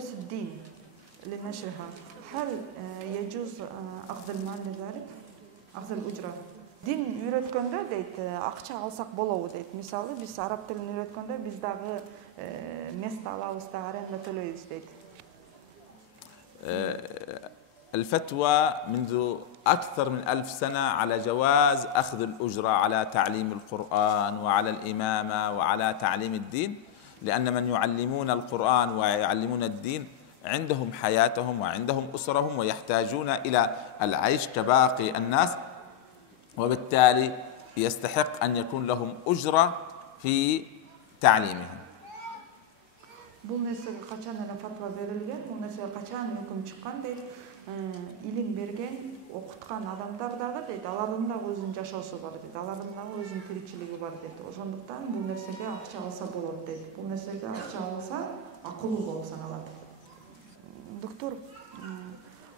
تدرس الدين لنشرها، هل يجوز أخذ المال لذلك؟ أخذ الأجرة؟ دин үйрөткөндө дейт акча алсак болобу дейт. Мисалы биз араб тилин үйрөткөндө биз дагы место алабыз да аренда төлөйбүз дейт. الفتوى منذ أكثر من 1000 سنة على جواز أخذ الأجرة على تعليم القرآن وعلى الإمامة وعلى تعليم الدين، لأن من يعلمون القرآن ويعلمون الدين عندهم حياتهم وعندهم أسرهم ويحتاجون إلى العيش كباقي الناس، وبالتالي يستحق أن يكون لهم أجرة في تعليمهم. Бул нерсеге качан эле фатва берилген, бул нерсеге качан өкүм чыккан дейт. Илим берген, окуткан адамдар дагы дейт, алардын дагы өзүнүн жашоосу бар дейт, алардын дагы өзүнүн тиричилиги бар дейт. Ошондуктан бул нерсеге акча алса болот дейт. Бул нерсеге акча алса акылуу болуп саналат. Доктор,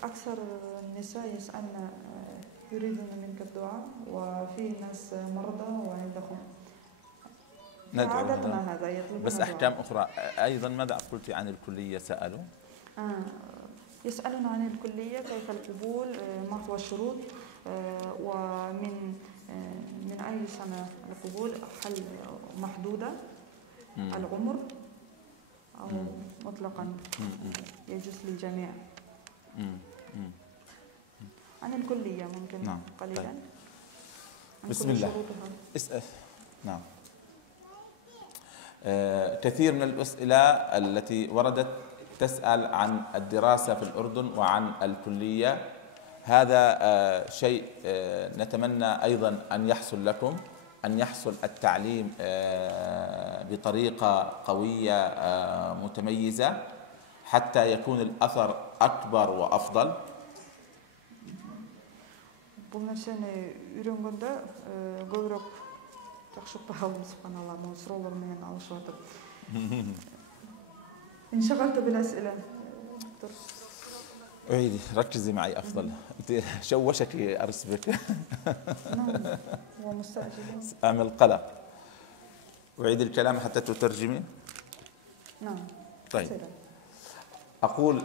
أكثر النساء يسألن يريدون منك الدعاء وفي ناس مرضى وعندهم عادتنا هذا يطلبون بس أحكام أخرى أيضا. ماذا قلت عن الكلية؟ سألوا يسألون عن الكلية كيف القبول، ما هو الشروط، ومن أي سنة القبول، هل محدودة العمر أو مطلقا يجوز للجميع؟ عن الكلية ممكن. نعم. قليلا. طيب. بسم الله. اسأل. نعم. كثير من الأسئلة التي وردت تسأل عن الدراسة في الأردن وعن الكلية. هذا شيء نتمنى أيضا أن يحصل لكم، أن يحصل التعليم بطريقة قوية متميزة حتى يكون الأثر أكبر وأفضل. Бул нерсени үйрөнгөндө көбүрөөк жакшы укпай калдым, субханалла, могу суроолор менен алышып атып. انشغلت بالأسئلة. أعيدي، ركزي معي أفضل. أنت شوشك أرسبك. نعم، هو مستعجل. أعمل قلق. أعيد الكلام حتى تترجمي. نعم. طيب. أقول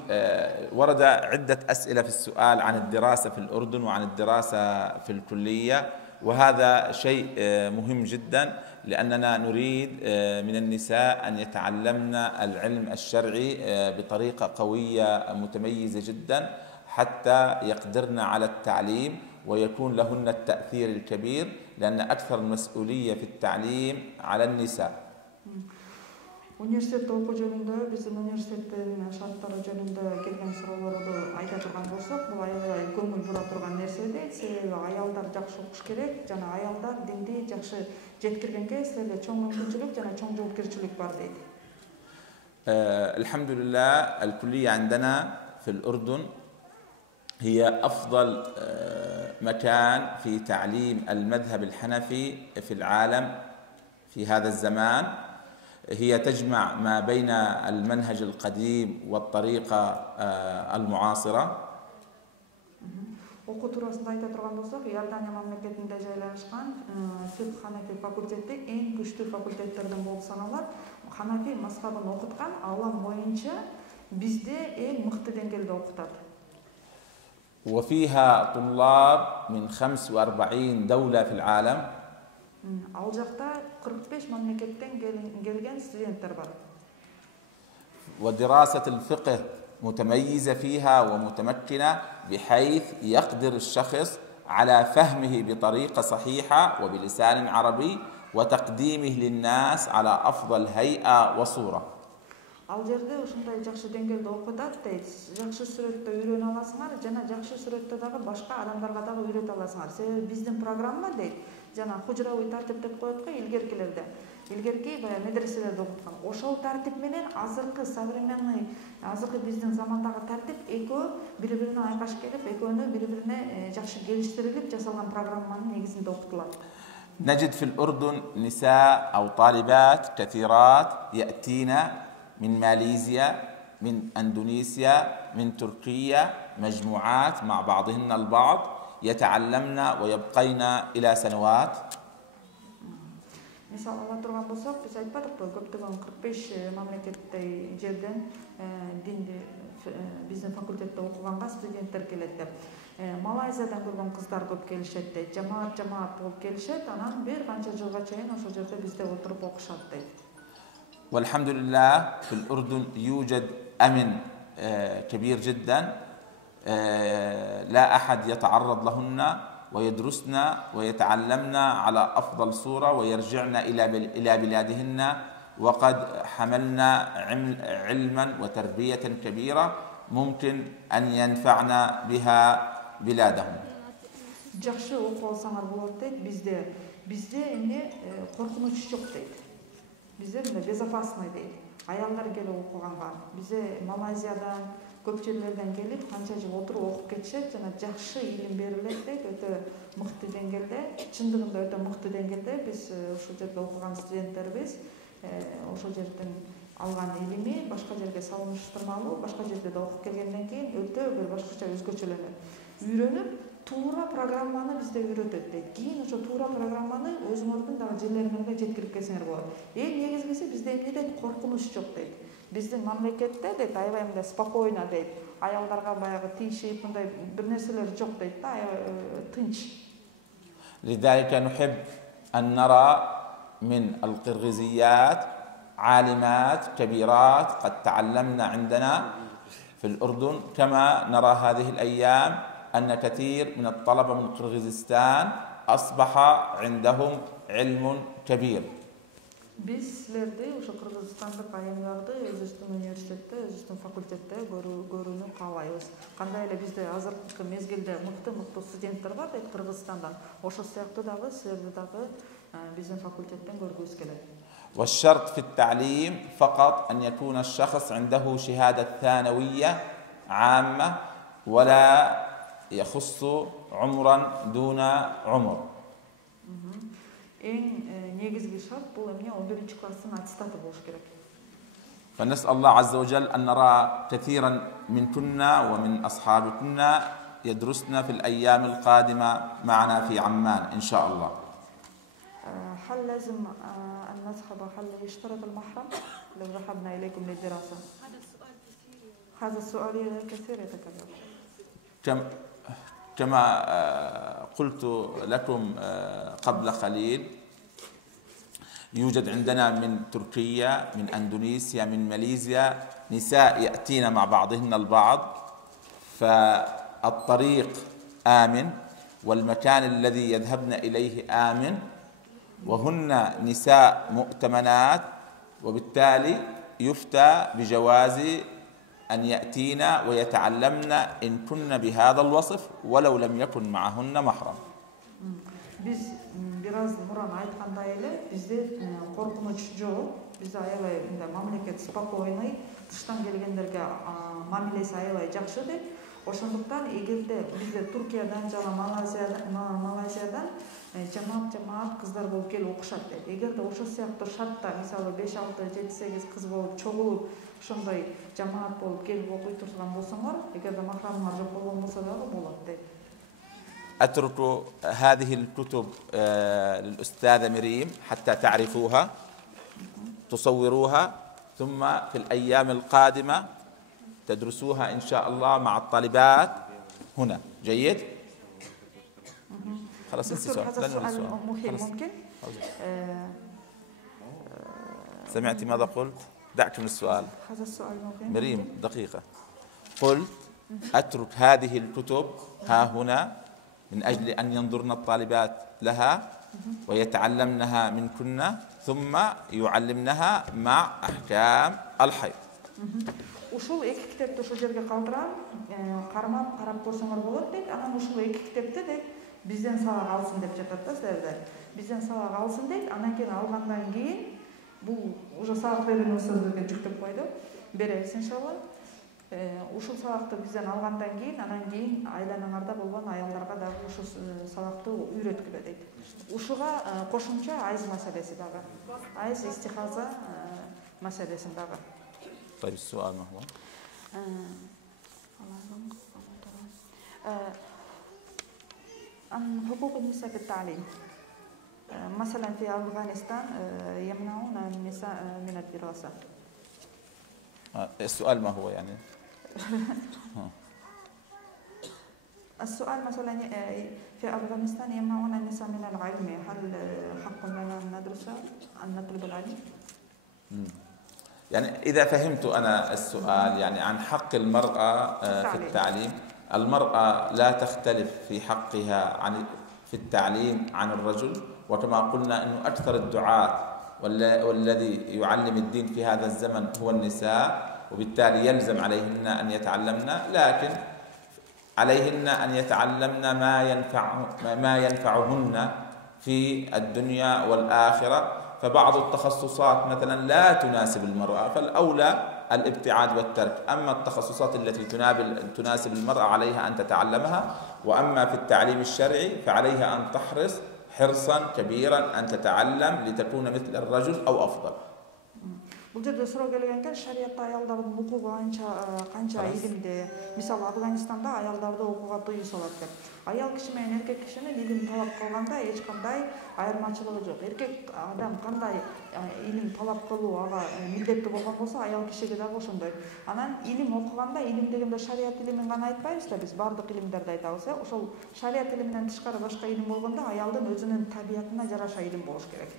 ورد عدة أسئلة في السؤال عن الدراسة في الأردن وعن الدراسة في الكلية، وهذا شيء مهم جدا، لأننا نريد من النساء أن يتعلمن العلم الشرعي بطريقة قوية متميزة جدا حتى يقدرن على التعليم ويكون لهن التأثير الكبير، لأن أكثر المسؤولية في التعليم على النساء. Университетте окуу жөнүндө биздин университеттин шарттары жөнүндө келген суроолорду айта турган болсок, бул аябай көңүл бура турган нерсе дейт. Себеби аялдар жакшы окуш керек жана аялдар динди жакшы жеткиргенге силерде чоң мүмкүнчүлүк жана чоң жоопкерчилик бар дейт. الحمد لله الكلية عندنا في الأردن هي أفضل مكان في تعليم المذهب الحنفي في العالم في هذا الزمان. هي تجمع ما بين المنهج القديم والطريقة المعاصرة. Окуу туурасында айта турган болсок, Иордания мамлекетинде жайлашкан фикх ханафи факультети эң күчтүү факультеттерден болуп саналат. Ханафи мазхабын окуткан алам боюнча бизде эң мыкты деңгээлде окутат. وفيها طلاب من 45 دولة في العالم. Ал жакта 45 мамлекеттен келген студенттер бар. ودراسة الفقه متميزة فيها ومتمكنة بحيث يقدر الشخص على فهمه بطريقة صحيحة وبلسان عربي وتقديمه للناس على أفضل هيئة وصورة. Ал жерде ушундай жакшы деңгээлде окутат дейт. Жакшы сүрөттө үйрөнө аласыңар жана жакшы сүрөттө дагы башка адамдарга дагы үйрөтө аласыңар. Себеби биздин программа дейт жана хужравый тартип деп коет го илгеркилерде. Илгерки баягы медреселерде окуткан. Ошол тартип менен азыркы современный, азыркы биздин замандагы тартип экөө бири-бирине айкаш келип, экөөнү бири-бирине жакшы келиштирилип жасалган программанын негизинде окутулат. نجد في الأردن نساء أو طالبات كثيرات يأتين من ماليزيا، من أندونيسيا، من تركيا، مجموعات مع بعضهن البعض يتعلمن ويبقين إلى سنوات. Мисалы ала турган болсок, биз айтпадыкпы, көптөгөн 45 мамлекеттей жерден динди биздин факультетте окуганга студенттер келет деп. Малайзиядан келген кыздар көп келишет дейт. Жамаат болуп келишет, анан бир канча жылга чейин ошол жерде бизде отуруп окушат дейт. والحمد لله في الأردن يوجد أمن كبير جدا، لا أحد يتعرض لهن، ويدرسن ويتعلمن على أفضل صورة ويرجعن إلى بلادهن، وقد حملنا علما وتربية كبيرة ممكن أن ينفعنا بها بلادهم. Жакшы окуп алсаңар болот дейт. Бизде эмне коркунуч жок дейт. Бизде мына безопасный дейт. Аялдар келип окуганга. Бизде Малайзиядан көп жерлерден келип канча жыл отуруп окуп кетишет, жана жакшы илим берилет дейт. Өтө мыкты деңгээлде, чындыгында өтө мыкты деңгээлде биз ошол жерде окуган студенттербиз. Ошол жерден алган илими башка жерге салыштырмалуу, башка жерде да окуп келгенден кийин өтө бир башкача өзгөчөлөнөт. Үйрөнүп, туура программаны бизде үйрөтөт дейт. Кийин ошо туура программаны өзүңөрдүн дагы жерлериңерге жеткирип келсеңер болот. Эң негизгиси бизде эмне дейт? Коркунуч жок дейт. Биздин мамлекетте дейт, аябай мындай спокойно дейт. Аялдарга баягы тийишип мындай бир нерселер жок дейт да, тынч. لذلك نحب أن نرى من القرغيزيات عالمات كبيرات قد تعلمنا عندنا في الأردن، كما نرى هذه الأيام أن كثير من الطلبة من قرغيزستان أصبح عندهم علم كبير. Биз силерди ошо кыргызстандык айымдарды өзүбүздүн университетте, өзүбүздүн факультетте көрүүнү каалайбыз. Кандай эле бизде азыркы мезгилде мыкты студенттер бар дейт Кыргызстандан. Ошол сыяктуу дагы силерди дагы биздин факультеттен көргүбүз келет. والشرط في التعليم فقط أن يكون الشخص عنده شهادة ثانوية عامة ولا يخص عمرا دون عمر. Эң негизги шарт бул эмне 11-класстын аттестаты болуш керек. فنسأل الله عز وجل أن نرى كثيرا منكن ومن أصحابكن يدرسن في الأيام القادمة معنا في عمان إن شاء الله. هل لازم أن نذهب؟ هل يشترط المحرم لو ذهبنا إليكم للدراسة؟ هذا السؤال كثير يتكرر. كما قلت لكم قبل قليل، يوجد عندنا من تركيا، من أندونيسيا، من ماليزيا نساء يأتين مع بعضهن البعض، فالطريق آمن والمكان الذي يذهبن إليه آمن، وهن نساء مؤتمنات، وبالتالي يفتى بجواز أن يأتين ويتعلمن إن كن بهذا الوصف ولو لم يكن معهن محرم. Biz biraz murun ayткандай эле бизде коркунуч жок. Бизде аябай мамлекет спокойный, тыштан келгендерге мамилеси аябай жакшы дейт. Ошондуктан эгерде бизде Туркиядан жана Малайзиядан жамаат кыздар болуп келип окушат дейт. Эгерде ошол сыяктуу шартта, мисалы 5-6-7-8 кыз болуп чогулуп, ошондой жамаат болуп келип окуй турган болсоңор, эгерде махрамыңар жок болгон болсо дагы болот дейт. أترك هذه الكتب للأستاذة مريم حتى تعرفوها، تصوروها، ثم في الأيام القادمة تدرسوها إن شاء الله مع الطالبات هنا. جيد؟ خلاص انسي سؤال. هذا السؤال مهم ممكن؟ سمعتي ماذا قلت؟ دعك من السؤال. هذا السؤال ممكن؟ مريم دقيقة. قلت أترك هذه الكتب ها هنا من أجل أن ينظرن الطالبات لها ويتعلمنها منكن ثم يعلمنها مع أحكام الحيض. Ушул эки китепти ошол жерге калтырам, карап көрсөңөр болот дейт. Анан ушул эки китепти дейт бизден сабак алсын деп жатат да силерде. Бизден сабак алсын дейт. Анан кийин алгандан кийин бул уже сабак берген сөздөргө жүктөп койду. Беребиз иншалла. Ушул сабакты бизден алгандан кийин, анан кийин айланаңарда болгон аялдарга дагы ушул сабакты үйрөткүлө дейт. Ушуга кошумча айыз маселеси дагы. Айыз истихаза маселесин дагы. طيب السؤال ما هو؟ عن حقوق النساء في التعليم. مثلا في أفغانستان يمنعون النساء من الدراسة. السؤال ما هو يعني؟ السؤال مثلا في أفغانستان يمنعون النساء من العلم، هل حق لنا أن ندرس أن نطلب العلم؟ يعني إذا فهمت أنا السؤال يعني عن حق المرأة في التعليم، المرأة لا تختلف في حقها في التعليم عن الرجل، وكما قلنا أنه أكثر الدعاة والذي يعلم الدين في هذا الزمن هو النساء، وبالتالي يلزم عليهن أن يتعلمن، لكن عليهن أن يتعلمن ما ينفعهن في الدنيا والآخرة. فبعض التخصصات مثلا لا تناسب المرأة، فالأولى الابتعاد والترك. أما التخصصات التي تناسب المرأة عليها أن تتعلمها، وأما في التعليم الشرعي فعليها أن تحرص حرصا كبيرا أن تتعلم لتكون مثل الرجل أو أفضل. Бұл жерде сұрау келген екен, шариатта аялдардың оқуға қанша илимде, мысалы Афганистанда аялдарды оқуға тыйым салат деп. Аял киши менен эркек кишинин илим талап кылганда эч кандай айырмачылыгы жок. Эркек адам кандай илим талап кылуу ага милдеттүү болгон болсо, аял кишиге дагы ошондой. Анан илим окуганда, илим дегенде шариат илимин гана айтпайбыз да, биз бардык илимдерди айтабыз. Ошол шариат илиминен тышкары башка илим болгондо аялдын өзүнүн табиятына жараша илим болуш керек.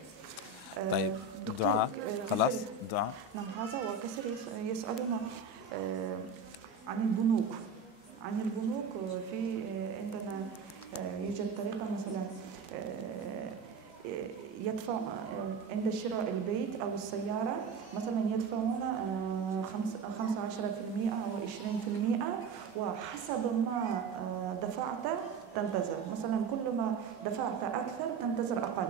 طيب دعاء خلاص دعاء. نعم هذا وكثير يسألون عن البنوك. في عندنا يوجد طريقة مثلا يدفع عند شراء البيت أو السيارة مثلا يدفعون 15% أو 20%، وحسب ما دفعت تنتظر، مثلا كل ما دفعت أكثر تنتظر أقل.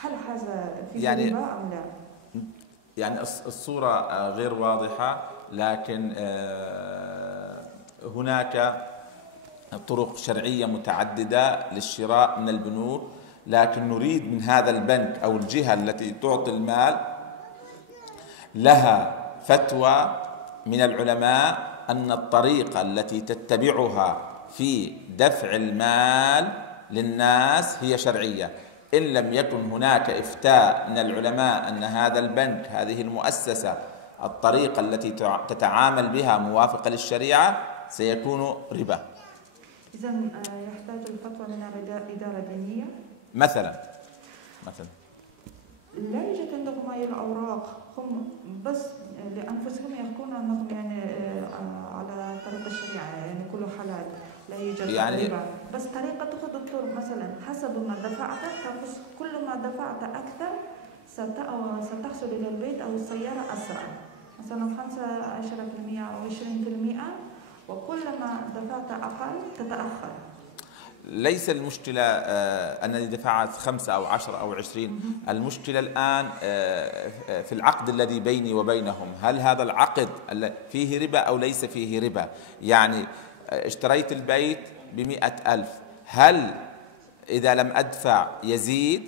هل هذا في ربا أم لا؟ يعني الصورة غير واضحة، لكن هناك طرق شرعية متعددة للشراء من البنوك، لكن نريد من هذا البنك أو الجهة التي تعطي المال لها فتوى من العلماء أن الطريقة التي تتبعها في دفع المال للناس هي شرعية. إن لم يكن هناك إفتاء من العلماء أن هذا البنك، هذه المؤسسة، الطريقة التي تتعامل بها موافقة للشريعة، سيكون ربا. إذن يحتاج الفتوى من إدارة دينية مثلا لا يوجد عندهم أي الأوراق، هم بس لأنفسهم يحكون أنهم يعني على طريق الشريعة، يعني كله حلال، لا يوجد يعني ربا. بس طريقته دكتور مثلا حسب ما دفعت، كل ما دفعت أكثر ستحصل إلى البيت أو السيارة أسرع، مثلا 15% أو 20%، وكل ما دفعت أقل تتأخر. ليس المشكلة أنني دفعت 5 أو 10 أو 20، المشكلة الآن في العقد الذي بيني وبينهم، هل هذا العقد فيه ربا أو ليس فيه ربا؟ يعني اشتريت البيت ب100,000، هل إذا لم أدفع يزيد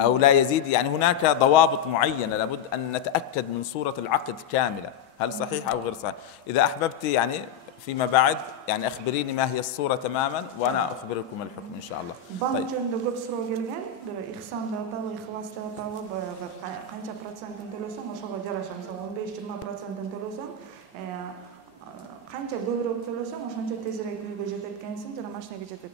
أو لا يزيد؟ يعني هناك ضوابط معينة لابد أن نتأكد من صورة العقد كاملة، هل صحيح أو غير صحيح. إذا أحببت يعني فيما بعد يعني أخبريني ما هي الصورة تماما وأنا أخبركم الحكم إن شاء الله. طيب. көп суроо келген, бир ихсан атабы, ихлас атабы, баягы канча процентин төлөсөң, ошого жараша, мисалы 15-20% төлөсөң, канча көбүрөөк төлөсөң, ошончо тезирээк үйгө жетет экенсиң жана машинеге жетет.